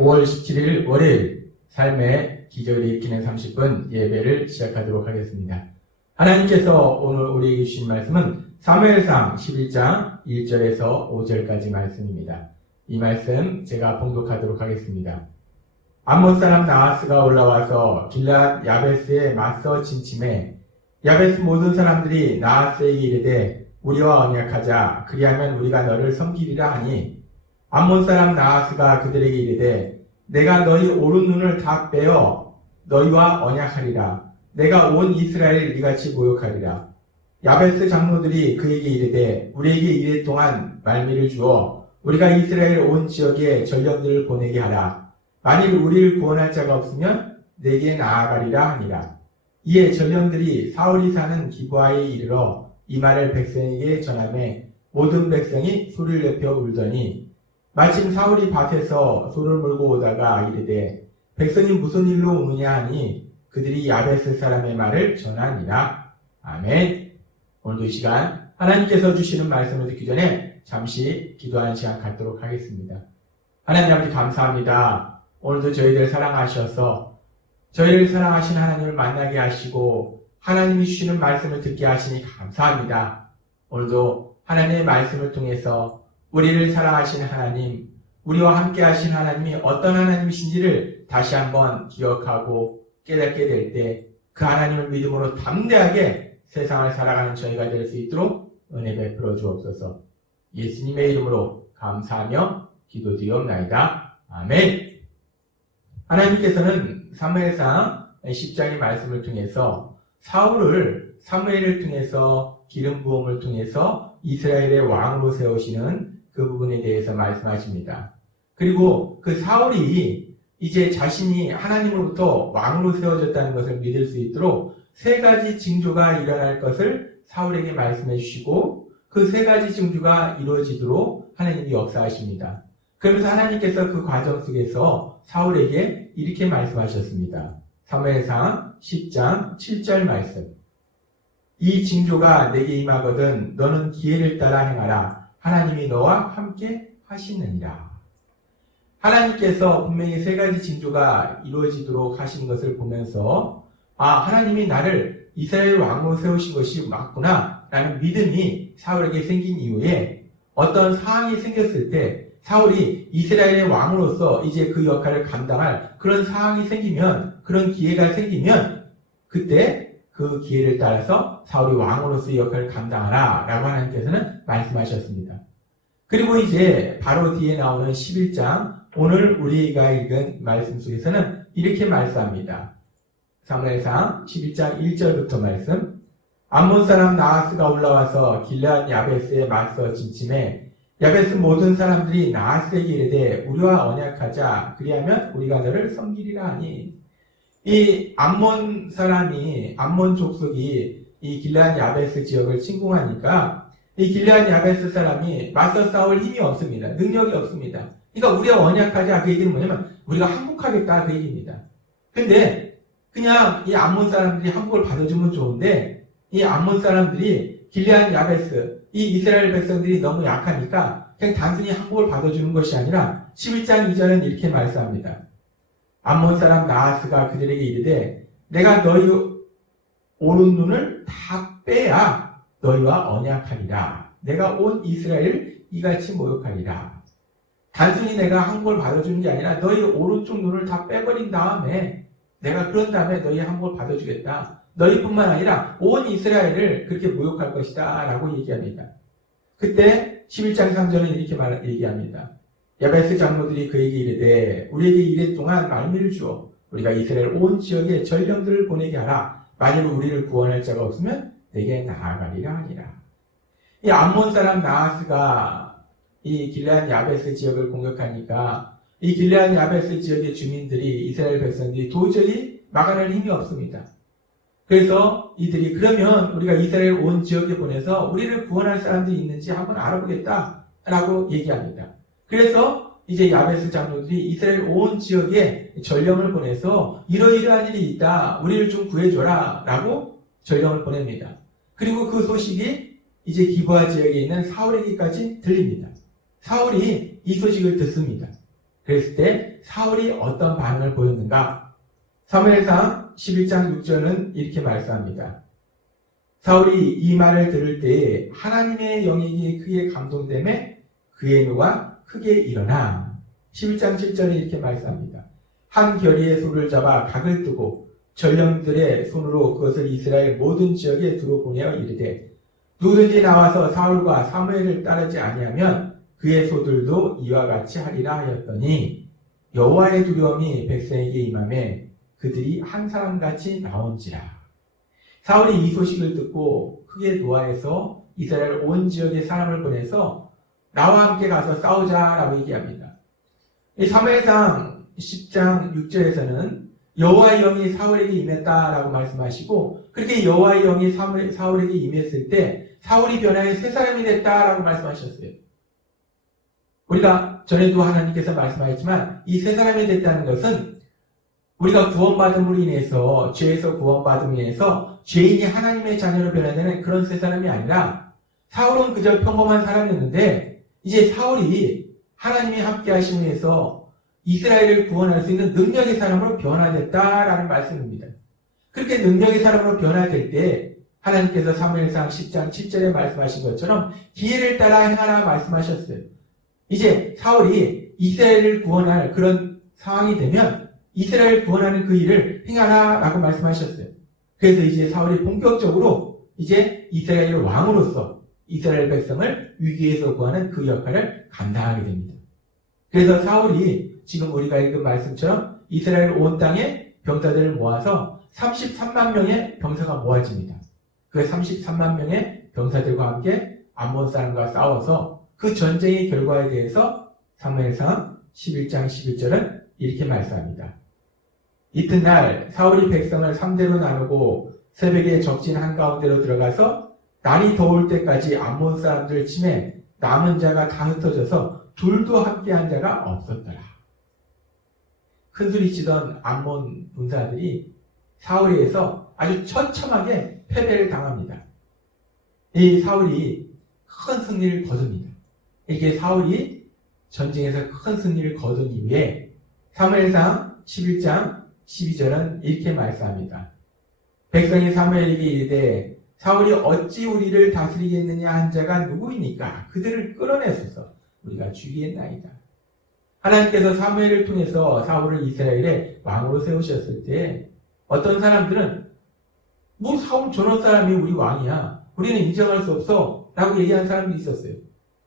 5월 17일 월요일 삶의 기적을 일으키는 30분 예배를 시작하도록 하겠습니다. 하나님께서 오늘 우리에게 주신 말씀은 사무엘상 11장 1절에서 5절까지 말씀입니다. 이 말씀 제가 봉독하도록 하겠습니다. 암몬 사람 나하스가 올라와서 길앗 야베스에 맞서 진침해 야베스 모든 사람들이 나하스에게 이르되 우리와 언약하자 그리하면 우리가 너를 섬기리라 하니 암몬 사람 나하스가 그들에게 이르되 내가 너희 오른 눈을 다 빼어 너희와 언약하리라. 내가 온 이스라엘을 이같이 모욕하리라. 야베스 장로들이 그에게 이르되 우리에게 이래 동안 말미를 주어 우리가 이스라엘 온 지역에 전령들을 보내게 하라. 만일 우리를 구원할 자가 없으면 내게 나아가리라 하니라. 이에 전령들이 사울이 사는 기브아에 이르러 이 말을 백성에게 전하매 모든 백성이 소리를 내며 울더니 마침 사울이 밭에서 소를 몰고 오다가 이르되 백성이 무슨 일로 우느냐 하니 그들이 야베스 사람의 말을 전하니라. 아멘. 오늘도 이 시간 하나님께서 주시는 말씀을 듣기 전에 잠시 기도하는 시간 갖도록 하겠습니다. 하나님 아버지 감사합니다. 오늘도 저희들 사랑하셔서 저희를 사랑하신 하나님을 만나게 하시고 하나님이 주시는 말씀을 듣게 하시니 감사합니다. 오늘도 하나님의 말씀을 통해서 우리를 사랑하신 하나님, 우리와 함께 하신 하나님이 어떤 하나님이신지를 다시 한번 기억하고 깨닫게 될 때 그 하나님을 믿음으로 담대하게 세상을 살아가는 저희가 될 수 있도록 은혜 베풀어 주옵소서. 예수님의 이름으로 감사하며 기도드리옵나이다. 아멘. 하나님께서는 사무엘상 10장의 말씀을 통해서 사무엘을 통해서 기름 부음을 통해서 이스라엘의 왕으로 세우시는 그 부분에 대해서 말씀하십니다. 그리고 그 사울이 이제 자신이 하나님으로부터 왕으로 세워졌다는 것을 믿을 수 있도록 세 가지 징조가 일어날 것을 사울에게 말씀해 주시고 그 세 가지 징조가 이루어지도록 하나님이 역사하십니다. 그러면서 하나님께서 그 과정 속에서 사울에게 이렇게 말씀하셨습니다. 사무엘상 10장 7절 말씀. 이 징조가 내게 임하거든 너는 기회를 따라 행하라. 하나님이 너와 함께 하시느니라. 하나님께서 분명히 세 가지 징조가 이루어지도록 하신 것을 보면서 하나님이 나를 이스라엘 왕으로 세우신 것이 맞구나 라는 믿음이 사울에게 생긴 이후에 어떤 상황이 생겼을 때 사울이 이스라엘의 왕으로서 이제 그 역할을 감당할 그런 상황이 생기면, 그런 기회가 생기면 그때 그 기회를 따라서 사울이 왕으로서의 역할을 감당하라 라고 하나님께서는 말씀하셨습니다. 그리고 이제 바로 뒤에 나오는 11장 오늘 우리가 읽은 말씀 속에서는 이렇게 말씀합니다. 사무엘상 11장 1절부터 말씀. 암몬 사람 나하스가 올라와서 길앗 야베스에 맞서 진침해 야베스 모든 사람들이 나하스에게 이르되 우리와 언약하자 그리하면 우리가 너를 섬기리라 하니 이 암몬 족속이 이 길앗 야베스 지역을 침공하니까 이 길앗 야베스 사람이 맞서 싸울 힘이 없습니다. 능력이 없습니다. 그러니까 우리가 언약하자 그 얘기는 뭐냐면 우리가 항복하겠다 그 얘기입니다. 근데 그냥 이 암몬 사람들이 항복을 받아주면 좋은데 이 암몬 사람들이 길앗 야베스 이 이스라엘 백성들이 너무 약하니까 그냥 단순히 항복을 받아주는 것이 아니라 11장 2절은 이렇게 말씀합니다. 암몬 사람 나하스가 그들에게 이르되 내가 너희 오른 눈을 다 빼야 너희와 언약하리라. 내가 온 이스라엘을 이같이 모욕하리라. 단순히 내가 항복을 받아주는 게 아니라 너희 오른쪽 눈을 다 빼버린 다음에 내가 그런 다음에 너희 항복을 받아주겠다. 너희뿐만 아니라 온 이스라엘을 그렇게 모욕할 것이다 라고 얘기합니다. 그때 11장 3절은 이렇게 얘기합니다. 야베스 장로들이 그에게 이르되 우리에게 이래 동안 말미를 주어 우리가 이스라엘 온 지역에 전령들을 보내게 하라. 만일 우리를 구원할 자가 없으면 내게 나아가리라 하니라. 이 암몬 사람 나하스가 이 길앗 야베스 지역을 공격하니까 이 길앗 야베스 지역의 주민들이 이스라엘 백성들이 도저히 막아낼 힘이 없습니다. 그래서 이들이 그러면 우리가 이스라엘 온 지역에 보내서 우리를 구원할 사람들이 있는지 한번 알아보겠다라고 얘기합니다. 그래서 이제 야베스 장로들이 이스라엘 온 지역에 전령을 보내서 이러이러한 일이 있다. 우리를 좀 구해줘라 라고 전령을 보냅니다. 그리고 그 소식이 이제 기브아 지역에 있는 사울에게까지 들립니다. 사울이 이 소식을 듣습니다. 그랬을 때 사울이 어떤 반응을 보였는가? 사무엘상 11장 6절은 이렇게 말씀합니다. 사울이 이 말을 들을 때에 하나님의 영이 크게 감동되매 그의 노가 크게 일어나 11장 7절에 이렇게 말씀합니다. 한 결의의 소를 잡아 각을 뜨고 전령들의 손으로 그것을 이스라엘 모든 지역에 두루 보내어 이르되 누구든지 나와서 사울과 사무엘을 따르지 아니하면 그의 소들도 이와 같이 하리라 하였더니 여호와의 두려움이 백성에게 임하매 그들이 한 사람같이 나온지라. 사울이 이 소식을 듣고 크게 노하여서 이스라엘 온 지역에 사람을 보내서 나와 함께 가서 싸우자라고 얘기합니다. 이 사무엘상 10장 6절에서는 여호와의 영이 사울에게 임했다라고 말씀하시고 그렇게 여호와의 영이 사울에게 임했을 때 사울이 변하여 새 사람이 됐다라고 말씀하셨어요. 우리가 전에도 하나님께서 말씀하셨지만 이 새 사람이 됐다는 것은 우리가 구원받음으로 인해서 죄에서 구원받음으로 인해서 죄인이 하나님의 자녀로 변화되는 그런 새 사람이 아니라 사울은 그저 평범한 사람이었는데 이제 사울이 하나님이 함께 하심으로 해서 이스라엘을 구원할 수 있는 능력의 사람으로 변화됐다라는 말씀입니다. 그렇게 능력의 사람으로 변화될 때 하나님께서 사무엘상 10장 7절에 말씀하신 것처럼 기회를 따라 행하라 말씀하셨어요. 이제 사울이 이스라엘을 구원할 그런 상황이 되면 이스라엘을 구원하는 그 일을 행하라라고 말씀하셨어요. 그래서 이제 사울이 본격적으로 이제 이스라엘의 왕으로서 이스라엘 백성을 위기에서 구하는 그 역할을 감당하게 됩니다. 그래서 사울이 지금 우리가 읽은 말씀처럼 이스라엘 온 땅에 병사들을 모아서 33만 명의 병사가 모아집니다. 그 33만 명의 병사들과 함께 암몬 사람과 싸워서 그 전쟁의 결과에 대해서 사무엘상 11장 11절은 이렇게 말씀합니다. 이튿날 사울이 백성을 3대로 나누고 새벽에 적진 한가운데로 들어가서 날이 더울 때까지 암몬 사람들을 치매 남은 자가 다 흩어져서 둘도 함께한 자가 없었더라. 큰소리치던 암몬 군사들이 사울에 의해서 아주 처참하게 패배를 당합니다. 이 사울이 큰 승리를 거둡니다. 이렇게 사울이 전쟁에서 큰 승리를 거둔 이후에 사무엘상 11장 12절은 이렇게 말씀합니다. 백성이 사무엘에게 이르되 사울이 어찌 우리를 다스리겠느냐 한 자가 누구이니까 그들을 끌어내소서 우리가 죽이겠나이다. 하나님께서 사무엘을 통해서 사울을 이스라엘의 왕으로 세우셨을 때 어떤 사람들은 뭐 사울 저런 사람이 우리 왕이야. 우리는 인정할 수 없어. 라고 얘기하는 사람도 있었어요.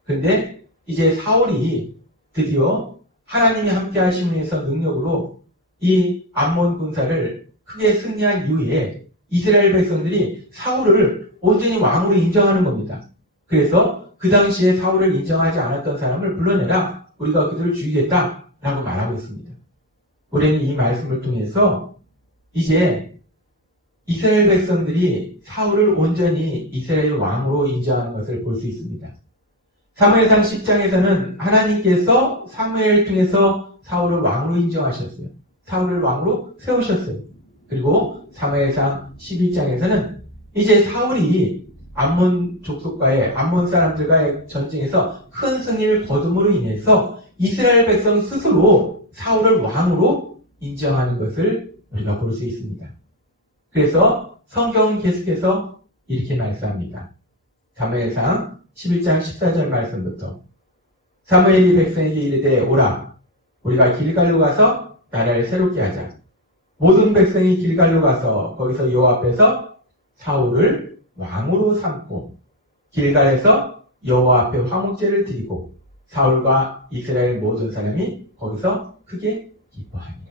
그런데 이제 사울이 드디어 하나님이 함께 하심을 위해서 능력으로 이 암몬 군사를 크게 승리한 이후에 이스라엘 백성들이 사울을 온전히 왕으로 인정하는 겁니다. 그래서 그 당시에 사울을 인정하지 않았던 사람을 불러내라. 우리가 그들을 죽이겠다라고 말하고 있습니다. 우리는 이 말씀을 통해서 이제 이스라엘 백성들이 사울을 온전히 이스라엘 왕으로 인정하는 것을 볼 수 있습니다. 사무엘상 10장에서는 하나님께서 사무엘을 통해서 사울을 왕으로 인정하셨어요. 사울을 왕으로 세우셨어요. 그리고 사무엘상 11장에서는 이제 사울이 암몬 족속과의 암몬 사람들과의 전쟁에서 큰 승리를 거둠으로 인해서 이스라엘 백성 스스로 사울을 왕으로 인정하는 것을 우리가 볼 수 있습니다. 그래서 성경은 계속해서 이렇게 말씀합니다. 사무엘상 11장 14절 말씀부터 사무엘이 백성에게 이르되 오라 우리가 길갈로 가서 나라를 새롭게 하자. 모든 백성이 길갈로 가서 거기서 여호와 앞에서 사울을 왕으로 삼고 길갈에서 여호와 앞에 화목제를 드리고 사울과 이스라엘 모든 사람이 거기서 크게 기뻐하니라.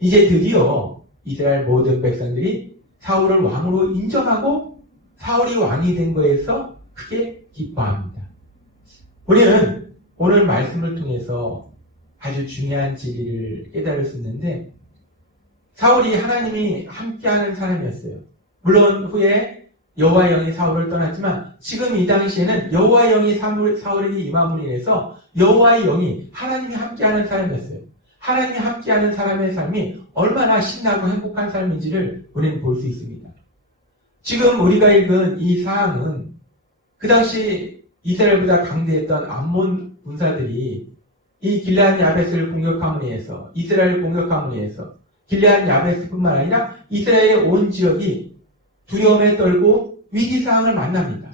이제 드디어 이스라엘 모든 백성들이 사울을 왕으로 인정하고 사울이 왕이 된 거에서 크게 기뻐합니다. 우리는 오늘 말씀을 통해서 아주 중요한 진리를 깨달을 수 있는데 사울이 하나님이 함께하는 사람이었어요. 물론 후에 여호와의 영이 사울을 떠났지만 지금 이 당시에는 여호와의 영이 사울에게 임함으로 인해서 여호와의 영이 하나님이 함께하는 사람이었어요. 하나님이 함께하는 사람의 삶이 얼마나 신나고 행복한 삶인지를 우리는 볼 수 있습니다. 지금 우리가 읽은 이 사항은 그 당시 이스라엘보다 강대했던 암몬 군사들이 이 길르앗 야벳을 공격함으로 인해서, 이스라엘을 공격함으로 인해서 길르앗 야벳뿐만 아니라 이스라엘의 온 지역이 두려움에 떨고 위기상황을 만납니다.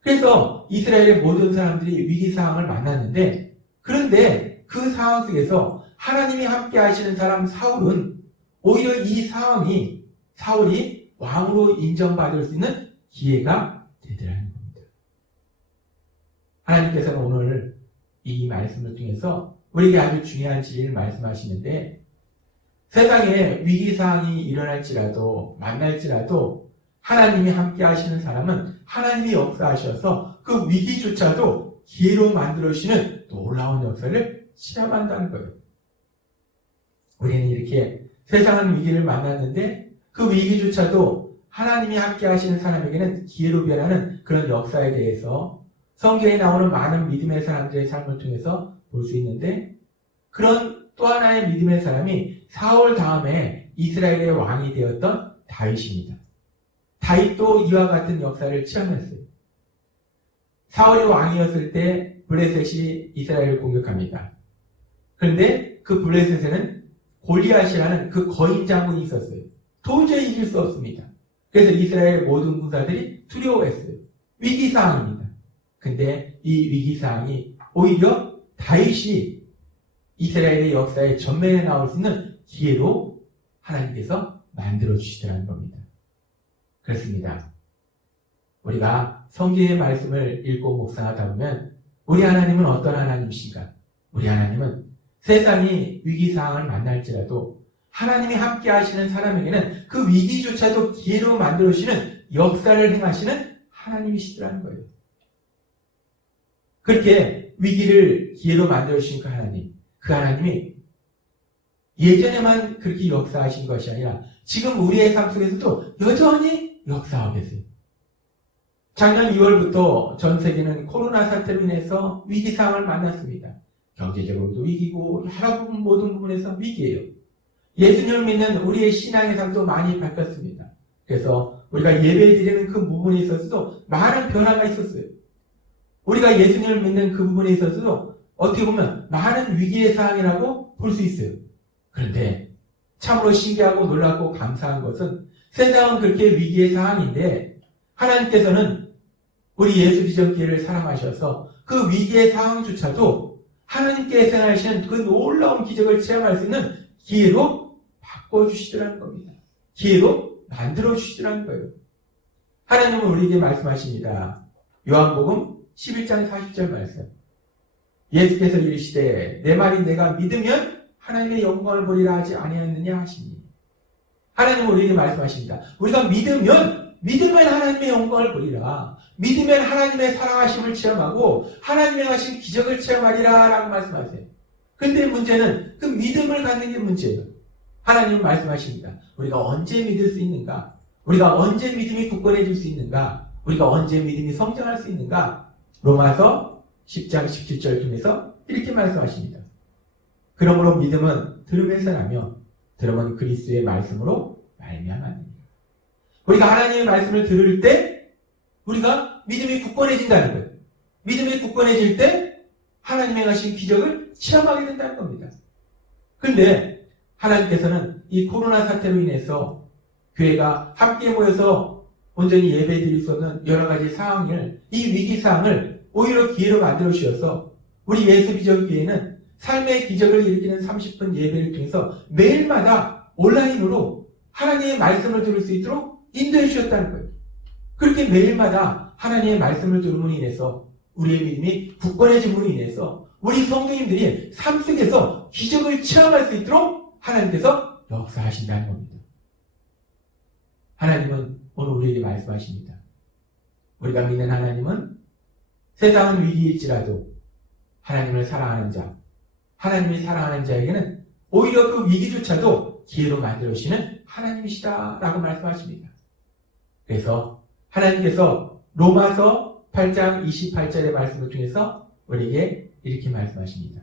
그래서 이스라엘의 모든 사람들이 위기상황을 만났는데, 그런데 그 상황 속에서 하나님이 함께 하시는 사람 사울은 오히려 이 상황이 사울이 왕으로 인정받을 수 있는 기회가 되더라는 겁니다. 하나님께서는 오늘 이 말씀을 통해서 우리에게 아주 중요한 진리를 말씀하시는데, 세상에 위기상황이 일어날지라도 만날지라도 하나님이 함께 하시는 사람은 하나님이 역사하셔서 그 위기조차도 기회로 만들어주시는 놀라운 역사를 체험한다는 거예요. 우리는 이렇게 세상은 위기를 만났는데 그 위기조차도 하나님이 함께 하시는 사람에게는 기회로 변하는 그런 역사에 대해서 성경에 나오는 많은 믿음의 사람들의 삶을 통해서 볼 수 있는데, 그런 또 하나의 믿음의 사람이 사울 다음에 이스라엘의 왕이 되었던 다윗입니다. 다윗도 이와 같은 역사를 체험했어요. 사울이 왕이었을 때 블레셋이 이스라엘을 공격합니다. 그런데 그 블레셋에는 골리앗이라는 그 거인 장군이 있었어요. 도저히 이길 수 없습니다. 그래서 이스라엘 모든 군사들이 두려워했어요. 위기상황입니다. 근데 이 위기상황이 오히려 다윗이 이스라엘의 역사의 전면에 나올 수 있는 기회로 하나님께서 만들어주시더라는 겁니다. 그렇습니다. 우리가 성경의 말씀을 읽고 묵상하다 보면 우리 하나님은 어떤 하나님이신가? 우리 하나님은 세상이 위기상황을 만날지라도 하나님이 함께 하시는 사람에게는 그 위기조차도 기회로 만들어주시는 역사를 행하시는 하나님이시더라는 거예요. 그렇게 위기를 기회로 만들어주신 그 하나님이 예전에만 그렇게 역사하신 것이 아니라 지금 우리의 삶 속에서도 여전히 역사하고 계세요. 작년 2월부터 전 세계는 코로나 사태로 인해서 위기 상황을 만났습니다. 경제적으로도 위기고 여러 부분 모든 부분에서 위기예요. 예수님을 믿는 우리의 신앙의 삶도 많이 바뀌었습니다. 그래서 우리가 예배드리는 그 부분에 있어서도 많은 변화가 있었어요. 우리가 예수님을 믿는 그 부분에 있어서도 어떻게 보면 많은 위기의 상황이라고 볼 수 있어요. 그런데 참으로 신기하고 놀랍고 감사한 것은 세상은 그렇게 위기의 상황인데 하나님께서는 우리 예수 비전교회를 사랑하셔서 그 위기의 상황조차도 하나님께서 행하시는 그 놀라운 기적을 체험할 수 있는 기회로 바꿔주시더라는 겁니다. 기회로 만들어주시더라는 거예요. 하나님은 우리에게 말씀하십니다. 요한복음 11장 40절 말씀. 예수께서 이르시되 내 말이 내가 믿으면 하나님의 영광을 보리라 하지 아니하였느냐 하시니. 하나님은 우리에게 말씀하십니다. 우리가 믿으면 하나님의 영광을 보리라. 믿으면 하나님의 사랑하심을 체험하고 하나님의 하신 기적을 체험하리라 라고 말씀하세요. 근데 문제는 그 믿음을 갖는 게 문제예요. 하나님은 말씀하십니다. 우리가 언제 믿을 수 있는가? 우리가 언제 믿음이 굳건해질 수 있는가? 우리가 언제 믿음이 성장할 수 있는가? 로마서 10장 17절 통해서 이렇게 말씀하십니다. 그러므로 믿음은 들음에서 나며 들음은 그리스도의 말씀으로 말미암았느니라. 우리가 하나님의 말씀을 들을 때 우리가 믿음이 굳건해진다는 거예요. 믿음이 굳건해질 때 하나님의 하신 기적을 체험하게 된다는 겁니다. 그런데 하나님께서는 이 코로나 사태로 인해서 교회가 함께 모여서 온전히 예배드릴 수 없는 여러 가지 상황을, 이 위기 상황을 오히려 기회로 만들어 주셔서 우리 예수비전교회는 삶의 기적을 일으키는 30분 예배를 통해서 매일마다 온라인으로 하나님의 말씀을 들을 수 있도록 인도해 주셨다는 거예요. 그렇게 매일마다 하나님의 말씀을 들음으로 인해서 우리의 믿음이 굳건해짐으로 인해서 우리 성도님들이 삶 속에서 기적을 체험할 수 있도록 하나님께서 역사하신다는 겁니다. 하나님은 오늘 우리에게 말씀하십니다. 우리가 믿는 하나님은 세상은 위기일지라도 하나님을 사랑하는 자, 하나님이 사랑하는 자에게는 오히려 그 위기조차도 기회로 만들어주시는 하나님이시다라고 말씀하십니다. 그래서 하나님께서 로마서 8장 28절의 말씀을 통해서 우리에게 이렇게 말씀하십니다.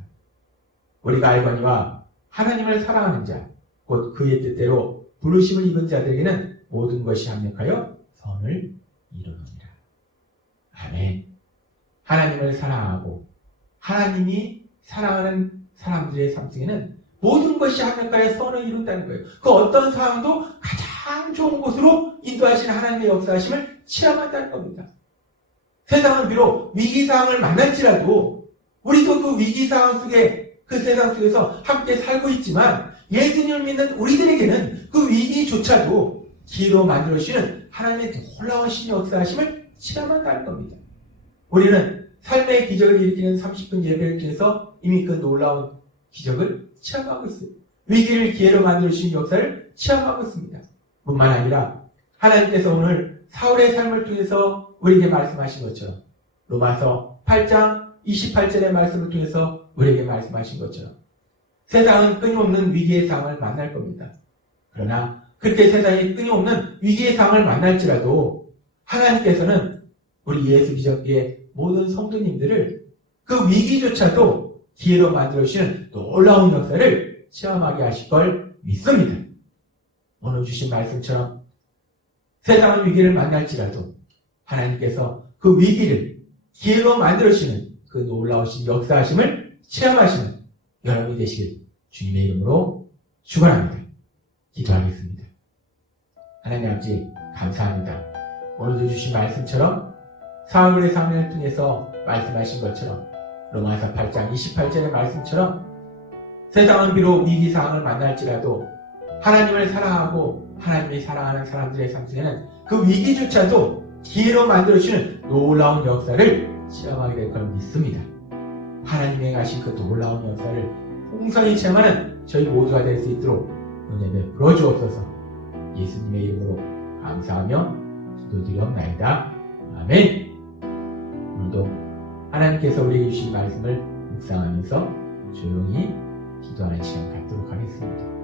우리가 알거니와 하나님을 사랑하는 자, 곧 그의 뜻대로 부르심을 입은 자들에게는 모든 것이 합력하여 선을 이루느니라. 아멘. 하나님을 사랑하고 하나님이 사랑하는 사람들의 삶 속에는 모든 것이 하나님과의 선을 이룬다는 거예요. 그 어떤 상황도 가장 좋은 곳으로 인도하시는 하나님의 역사하심을 체험한다는 겁니다. 세상은 비록 위기상황을 만날지라도 우리도 그 위기상황 속에 그 세상 속에서 함께 살고 있지만 예수님을 믿는 우리들에게는 그 위기조차도 기회로 만들어주시는 하나님의 놀라우신 역사하심을 체험한다는 겁니다. 우리는 삶의 기적을 일으키는 30분 예배를 통해서 이미 그 놀라운 기적을 체험하고 있어요. 위기를 기회로 만들어주신 역사를 체험하고 있습니다. 뿐만 아니라 하나님께서 오늘 사울의 삶을 통해서 우리에게 말씀하신 것처럼 로마서 8장 28절의 말씀을 통해서 우리에게 말씀하신 것처럼 세상은 끊임없는 위기의 상황을 만날 겁니다. 그러나 그렇게 세상이 끊임없는 위기의 상황을 만날지라도 하나님께서는 우리 예수 기적교의 모든 성도님들을 그 위기조차도 기회로 만들어주시는 놀라운 역사를 체험하게 하실 걸 믿습니다. 오늘 주신 말씀처럼 세상은 위기를 만날지라도 하나님께서 그 위기를 기회로 만들어주시는 그 놀라우신 역사하심을 체험하시는 여러분이 되시길 주님의 이름으로 축원합니다. 기도하겠습니다. 하나님 아버지 감사합니다. 오늘도 주신 말씀처럼 사울의 삶을 통해서 말씀하신 것처럼 로마서 8장 28절의 말씀처럼 세상은 비록 위기 상황을 만날지라도 하나님을 사랑하고 하나님이 사랑하는 사람들의 삶 속에는 그 위기조차도 기회로 만들어주시는 놀라운 역사를 체험하게 될 걸 믿습니다. 하나님의 가신 그 놀라운 역사를 풍성히 체험하는 저희 모두가 될 수 있도록 은혜 베풀어 주옵소서. 예수님의 이름으로 감사하며 기도드리옵나이다. 아멘. 오늘도 하나님께서 우리에게 주신 말씀을 묵상하면서 조용히 기도하는 시간 갖도록 하겠습니다.